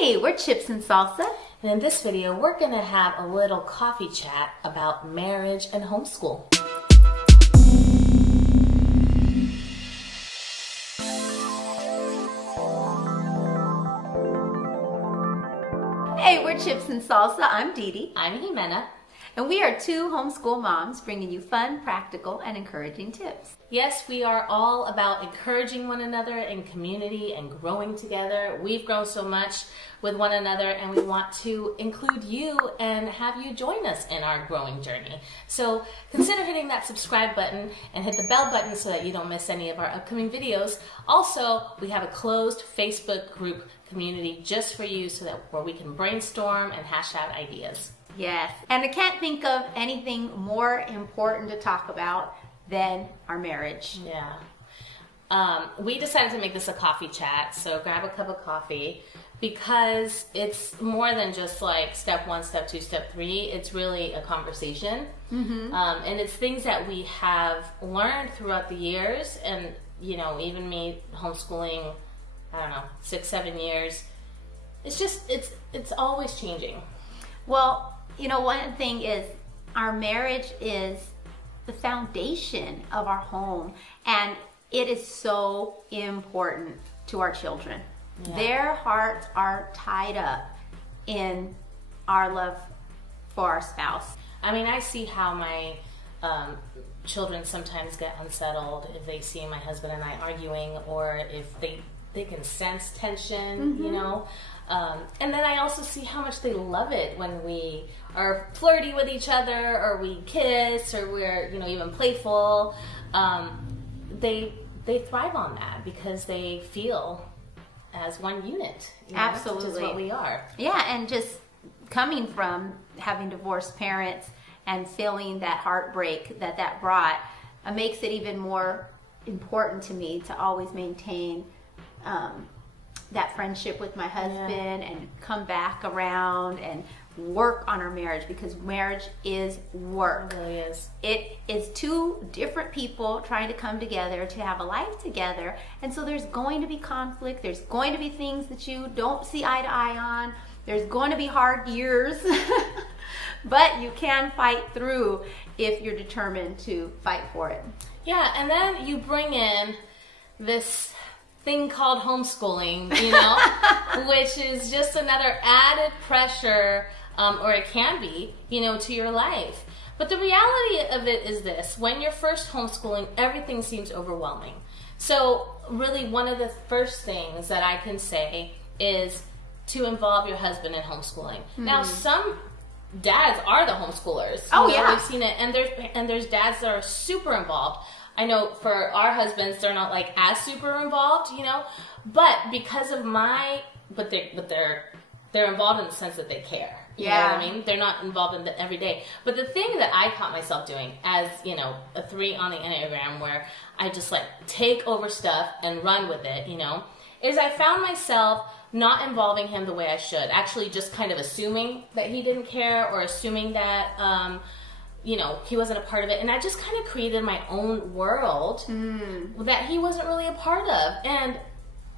Hey, we're Chips and Salsa. And in this video, we're going to have a little coffee chat about marriage and homeschool. Hey, we're Chips and Salsa. I'm DeeDee. I'm Ximena. And we are two homeschool moms bringing you fun, practical, and encouraging tips. Yes, we are all about encouraging one another in community and growing together. We've grown so much with one another, and we want to include you and have you join us in our growing journey. So consider hitting that subscribe button and hit the bell button so that you don't miss any of our upcoming videos. Also, we have a closed Facebook group community just for you so that where we can brainstorm and hash out ideas. Yes, and I can't think of anything more important to talk about than our marriage. Yeah. We decided to make this a coffee chat, so grab a cup of coffee because it's more than just like step 1, step 2, step 3. It's really a conversation. And it's things that we have learned throughout the years, and you know, even me homeschooling, I don't know, 6, 7 years. It's just, it's always changing. Well, you know, one thing is our marriage is the foundation of our home, and it is so important to our children. Yeah. Their hearts are tied up in our love for our spouse. I mean, I see how my children sometimes get unsettled if they see my husband and I arguing, or if they can sense tension, you know. And then I also see how much they love it when we are flirty with each other, or we kiss, or we're, you know, even playful. They thrive on that because they feel as one unit. You know, absolutely, which is what we are. Yeah, and just coming from having divorced parents and feeling that heartbreak that brought, makes it even more important to me to always maintain that friendship with my husband, and come back around and work on our marriage, because marriage is work. It really is. It is two different people trying to come together to have a life together, and so there's going to be conflict. There's going to be things that you don't see eye to eye on. There's going to be hard years, but you can fight through if you're determined to fight for it. Yeah, and then you bring in this thing called homeschooling, you know, which is just another added pressure, or it can be, you know, to your life. But the reality of it is this: when you're first homeschooling, everything seems overwhelming. So really, one of the first things that I can say is to involve your husband in homeschooling. Now, some dads are the homeschoolers. Oh, you know, yeah. we've seen it, and there's dads that are super involved. I know for our husbands, they're not like as super involved, you know, but because of but they're involved in the sense that they care. You know what I mean? They're not involved in the everyday. But the thing that I caught myself doing as, you know, a 3 on the Enneagram, where I just like take over stuff and run with it, you know, is I found myself not involving him the way I should. Actually just kind of assuming that he didn't care, or assuming that, you know, he wasn't a part of it. And I just kind of created my own world that he wasn't really a part of. And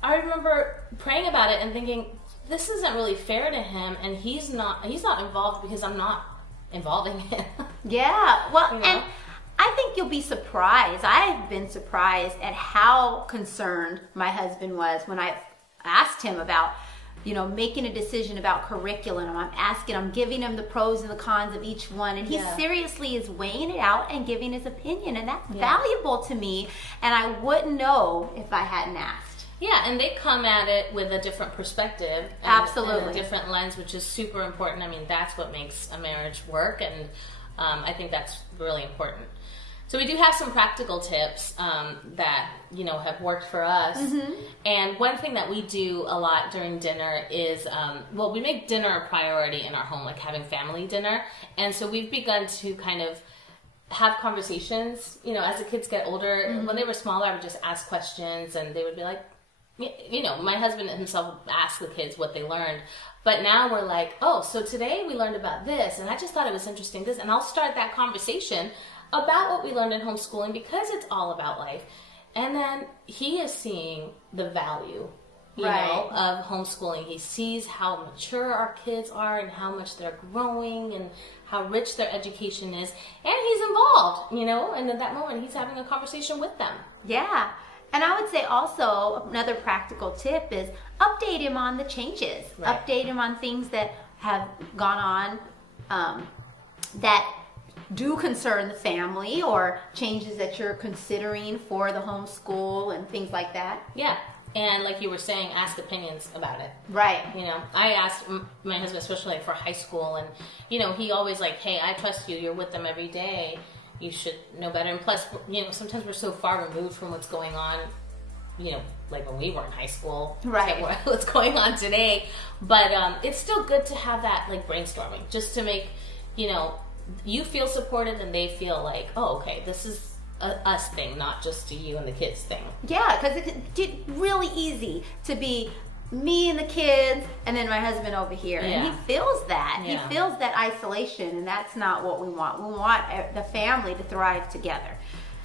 I remember praying about it and thinking, this isn't really fair to him, and he's not involved because I'm not involving him. Yeah, well, you know? And I think you'll be surprised. I've been surprised at how concerned my husband was when I asked him about, you know, making a decision about curriculum. I'm giving him the pros and the cons of each one, and he seriously is weighing it out and giving his opinion, and that's valuable to me, and I wouldn't know if I hadn't asked. Yeah, and they come at it with a different perspective. Absolutely. And a different lens, which is super important. I mean, that's what makes a marriage work, and I think that's really important. So we do have some practical tips that, you know, have worked for us. And one thing that we do a lot during dinner is, well, we make dinner a priority in our home, like having family dinner. And so we've begun to kind of have conversations, you know, as the kids get older. When they were smaller, I would just ask questions, and they would be like, you know, my husband himself would ask the kids what they learned. But now we're like, oh, so today we learned about this, and I just thought it was interesting, this. And I'll start that conversation about what we learned in homeschooling, because it's all about life. And then he is seeing the value you know, of homeschooling. He sees how mature our kids are and how much they're growing and how rich their education is. And he's involved, you know, and at that moment he's having a conversation with them. Yeah. And I would say also another practical tip is update him on the changes. Right. Update him on things that have gone on that do concern the family, or changes that you're considering for the homeschool and things like that. Yeah. And like you were saying, ask opinions about it. Right. You know, I asked my husband, especially like for high school, and, you know, he always like, hey, I trust you. You're with them every day. You should know better. And plus, you know, sometimes we're so far removed from what's going on, you know, like when we were in high school. Right. What's going on today. But it's still good to have that like brainstorming, just to make, you know, you feel supported and they feel like, oh, okay, this is us thing, not just to you and the kids thing. Yeah, because it could get really easy to be me and the kids and then my husband over here. Yeah. And he feels that. Yeah. He feels that isolation, and that's not what we want. We want the family to thrive together.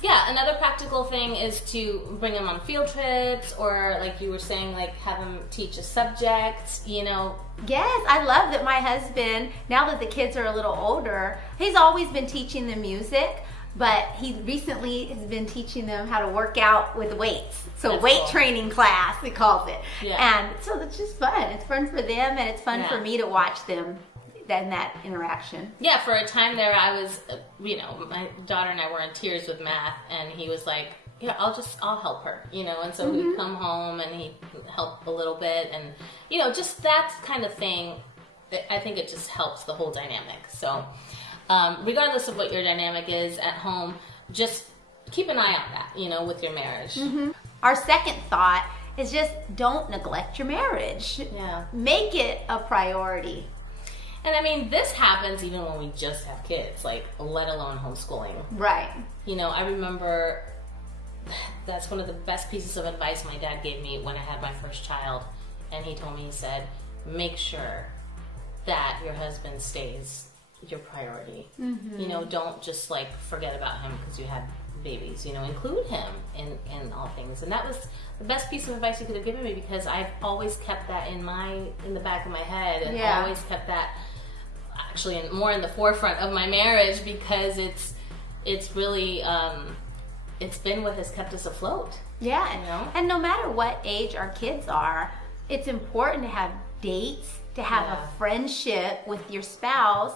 Yeah, another practical thing is to bring them on field trips, or like you were saying, like have them teach a subject, you know. Yes, I love that my husband, now that the kids are a little older, he's always been teaching them music. But he recently has been teaching them how to work out with weights. So That's weight cool. training class, he calls it. Yeah. And so it's just fun. It's fun for them, and it's fun for me to watch them in that interaction. Yeah, for a time there, I was, you know, my daughter and I were in tears with math, and he was like, yeah, I'll help her, you know. And so he'd come home and he'd help a little bit, and, you know, just that kind of thing. I think it just helps the whole dynamic. So regardless of what your dynamic is at home, just keep an eye on that, you know, with your marriage. Our second thought is just don't neglect your marriage. Yeah. Make it a priority. And I mean, this happens even when we just have kids, like, let alone homeschooling. Right. You know, I remember that's one of the best pieces of advice my dad gave me when I had my first child. And he told me, he said, make sure that your husband stays your priority. You know, don't just like forget about him because you had babies. You know, include him in all things. And that was the best piece of advice you could have given me, because I've always kept that in the back of my head, and always kept that actually more in the forefront of my marriage, because it's really it's been what has kept us afloat. Yeah. You know? And no matter what age our kids are, it's important to have dates, to have a friendship with your spouse.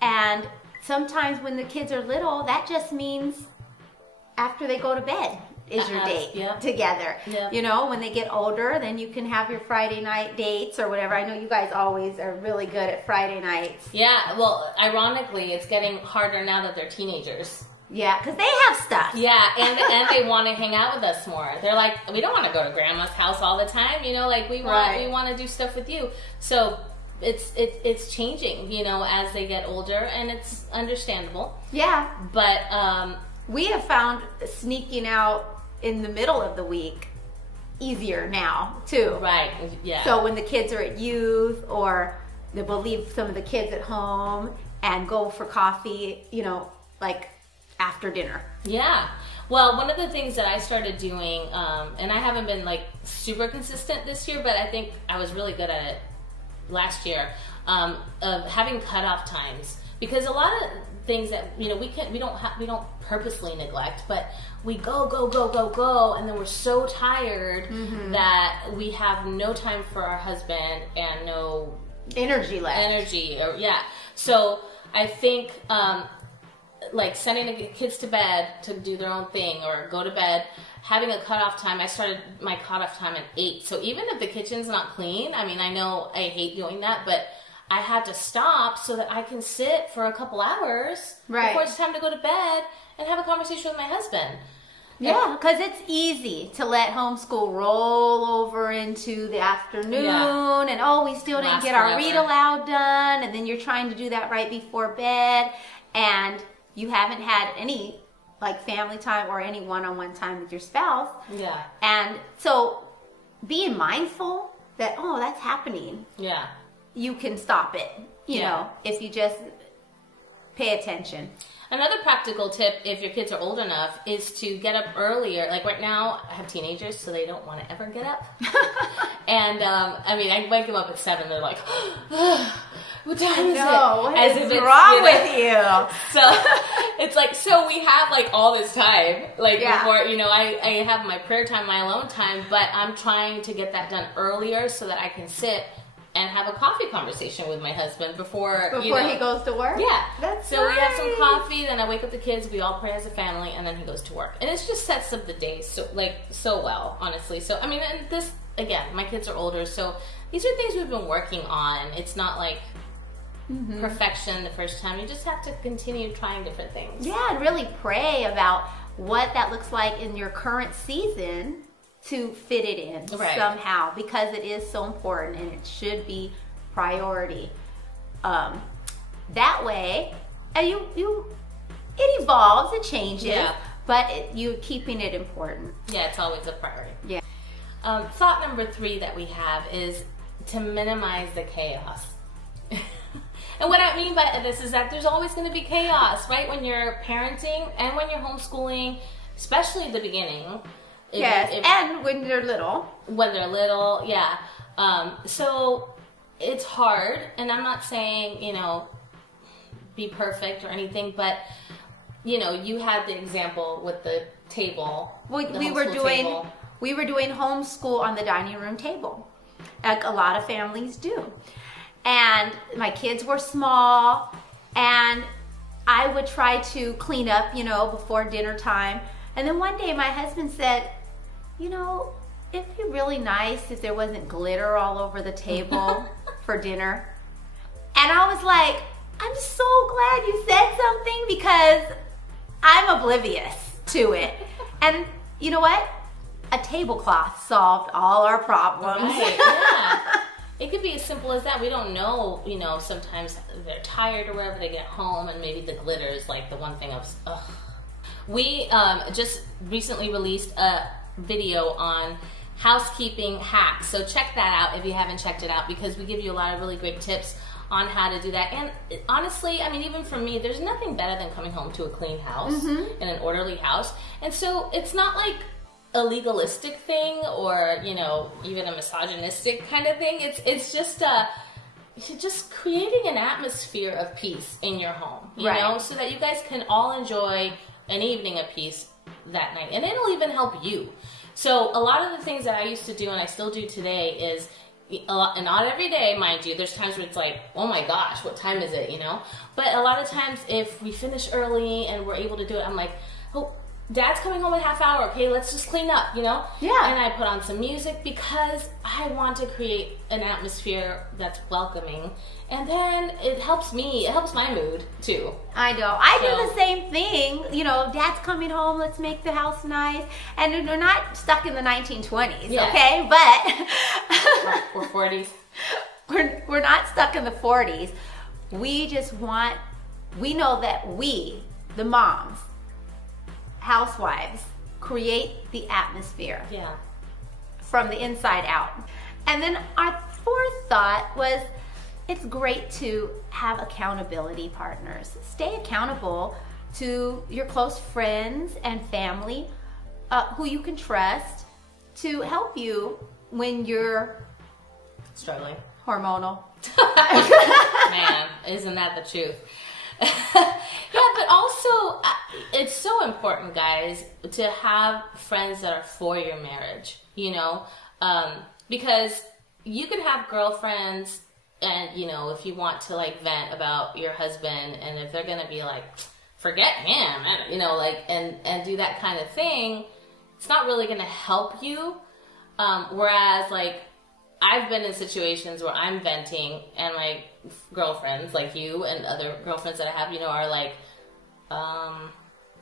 And sometimes when the kids are little, that just means after they go to bed is your date together. You know, when they get older, then you can have your Friday night dates or whatever. I know you guys always are really good at Friday nights. Yeah, well, ironically, it's getting harder now that they're teenagers. Yeah, because they have stuff. Yeah, and they want to hang out with us more. They're like, we don't want to go to grandma's house all the time, you know, like we want to do stuff with you. So it's changing, you know, as they get older, and it's understandable. Yeah. But we have found sneaking out in the middle of the week easier now too. Right. Yeah. So when the kids are at youth, or we'll leave some of the kids at home and go for coffee, you know, like after dinner. Yeah. Well, one of the things that I started doing, and I haven't been like super consistent this year, but I think I was really good at it last year, of having cutoff times, because a lot of things that, you know, we don't purposely neglect, but we go, and then we're so tired that we have no time for our husband and no energy left. So I think like sending the kids to bed to do their own thing or go to bed, having a cutoff time. I started my cutoff time at 8. So even if the kitchen's not clean, I mean, I know I hate doing that, but I had to stop so that I can sit for a couple hours before it's time to go to bed and have a conversation with my husband. Yeah, because it's easy to let homeschool roll over into the afternoon, and we still didn't get our read aloud done, and then you're trying to do that right before bed, and you haven't had any like family time or any one-on-one time with your spouse. Yeah. And so being mindful that, that's happening. Yeah. You can stop it, you know, if you just pay attention. Another practical tip, if your kids are old enough, is to get up earlier. Like right now, I have teenagers, so they don't want to ever get up. And I mean, I wake them up at 7. They're like, what time is it? What As is if it's, wrong with you? So it's like, so we have like all this time, like before, you know, I have my prayer time, my alone time, but I'm trying to get that done earlier so that I can sit and have a coffee conversation with my husband before he goes to work? Yeah. That's so nice. We have some coffee, then I wake up the kids, we all pray as a family, and then he goes to work. And it just sets up the day so well, honestly. So, I mean, and this, again, my kids are older, so these are things we've been working on. It's not like perfection the first time. You just have to continue trying different things. Yeah, and really pray about what that looks like in your current season to fit it in somehow, because it is so important and it should be priority. That way, and it evolves, it changes, but you're keeping it important. Yeah, it's always a priority. Yeah. Thought number 3 that we have is to minimize the chaos. And what I mean by this is that there's always going to be chaos, right? When you're parenting and when you're homeschooling, especially at the beginning. And when they're little. When they're little, yeah. So it's hard, and I'm not saying, you know, be perfect or anything, but, you know, you had the example with the table. We were doing homeschool on the dining room table, like a lot of families do. And my kids were small, and I would try to clean up, you know, before dinner time. And then one day my husband said, you know, it'd be really nice if there wasn't glitter all over the table for dinner. And I was like, I'm so glad you said something, because I'm oblivious to it. And you know what? A tablecloth solved all our problems. Right, yeah. It could be as simple as that. We don't know, you know, sometimes they're tired or wherever they get home, and maybe the glitter is like the one thing ugh. We just recently released a video on housekeeping hacks. So check that out if you haven't checked it out, because we give you a lot of really great tips on how to do that. And honestly, I mean, even for me, there's nothing better than coming home to a clean house and an orderly house. And so it's not like a legalistic thing or, you know, even a misogynistic kind of thing. It's just creating an atmosphere of peace in your home, you know, so that you guys can all enjoy an evening of peace that night. And it'll even help you. So a lot of the things that I used to do, and I still do today, is a lot, and not every day, mind you. There's times where it's like, oh my gosh, what time is it, you know? But a lot of times if we finish early and we're able to do it, I'm like, oh, Dad's coming home in a half hour, okay, let's just clean up, you know? Yeah. And I put on some music because I want to create an atmosphere that's welcoming. And then it helps me, it helps my mood too. I know. I do the same thing. You know, Dad's coming home, let's make the house nice. And we're not stuck in the 1920s, okay? But we're 40s. We're not stuck in the 40s. We just we know that we, the moms, housewives, create the atmosphere from the inside out. And then our 4th thought was, it's great to have accountability partners. Stay accountable to your close friends and family who you can trust to help you when you're struggling. Hormonal. Man, isn't that the truth? Yeah, but also it's so important, guys, to have friends that are for your marriage, you know, because you can have girlfriends, and you know, if you want to like vent about your husband, and if they're gonna be like, forget him, and, you know, like, and do that kind of thing, it's not really gonna help you. Whereas like I've been in situations where I'm venting, and my girlfriends, like you and other girlfriends that I have, you know, are like,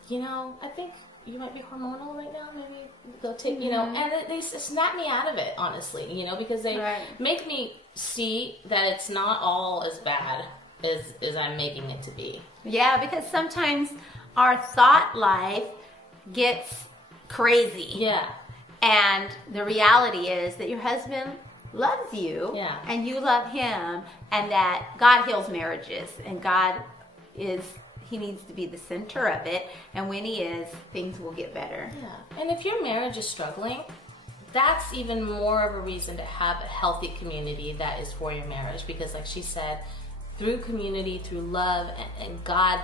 you know, I think you might be hormonal right now, maybe go take, you know, and they snap me out of it, honestly, you know, because they make me see that it's not all as bad as I'm making it to be. Yeah, because sometimes our thought life gets crazy. Yeah. And the reality is that your husband loves you, and you love him, and that God heals marriages, and God is he needs to be the center of it. And when he is, things will get better. Yeah. And if your marriage is struggling, that's even more of a reason to have a healthy community that is for your marriage. Because like she said, through community, through love and God,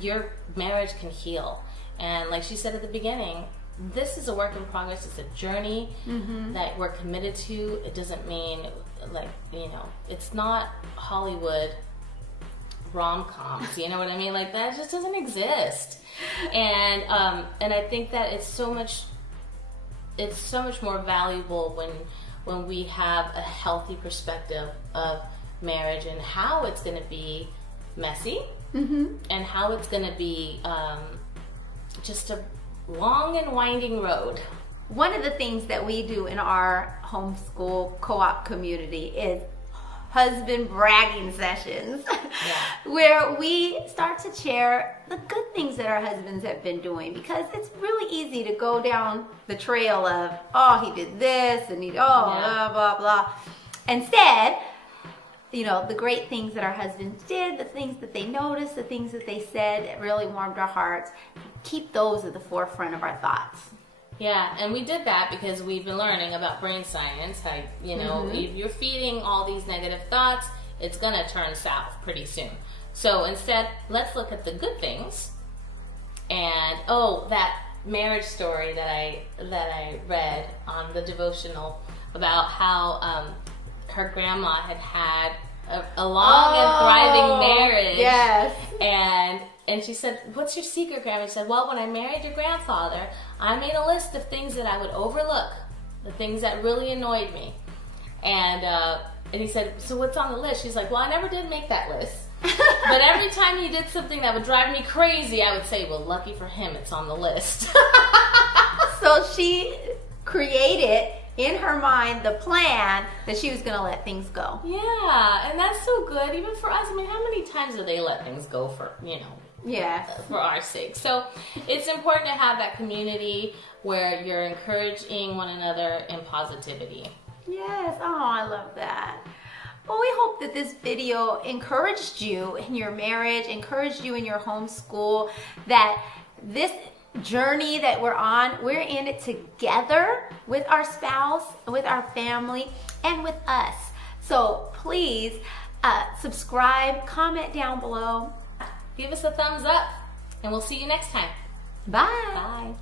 your marriage can heal. And like she said at the beginning, this is a work in progress. It's a journey that we're committed to. It doesn't mean, like, you know, it's not Hollywood rom-coms, you know what I mean? Like, that just doesn't exist. And I think that it's so much more valuable when we have a healthy perspective of marriage and how it's going to be messy and how it's going to be just a long and winding road. One of the things that we do in our homeschool co-op community is husband bragging sessions, where we start to share the good things that our husbands have been doing, because it's really easy to go down the trail of, oh, he did this and blah, blah, blah. Instead, you know, the great things that our husbands did, the things that they noticed, the things that they said that really warmed our hearts, keep those at the forefront of our thoughts. Yeah, and we did that because we've been learning about brain science. How, you know, if you're feeding all these negative thoughts, it's going to turn south pretty soon. So instead, let's look at the good things. And, that marriage story that I read on the devotional about how her grandma had a long and thriving marriage. Yes. And she said, "What's your secret, Grandma?" She said, "Well, when I married your grandfather, I made a list of things that I would overlook, the things that really annoyed me." And he said, "So what's on the list?" She's like, "Well, I never did make that list. But every time he did something that would drive me crazy, I would say, well, lucky for him, it's on the list." So she created in her mind the plan that she was going to let things go. Yeah, and that's so good, even for us. I mean, how many times do they let things go for, you know, for our sake? So it's important to have that community where you're encouraging one another in positivity. Yes, oh, I love that. Well, we hope that this video encouraged you in your marriage, encouraged you in your homeschool, that this journey that we're in it together with our spouse, with our family, and with us. So please subscribe, comment down below. Give us a thumbs up, and we'll see you next time. Bye. Bye.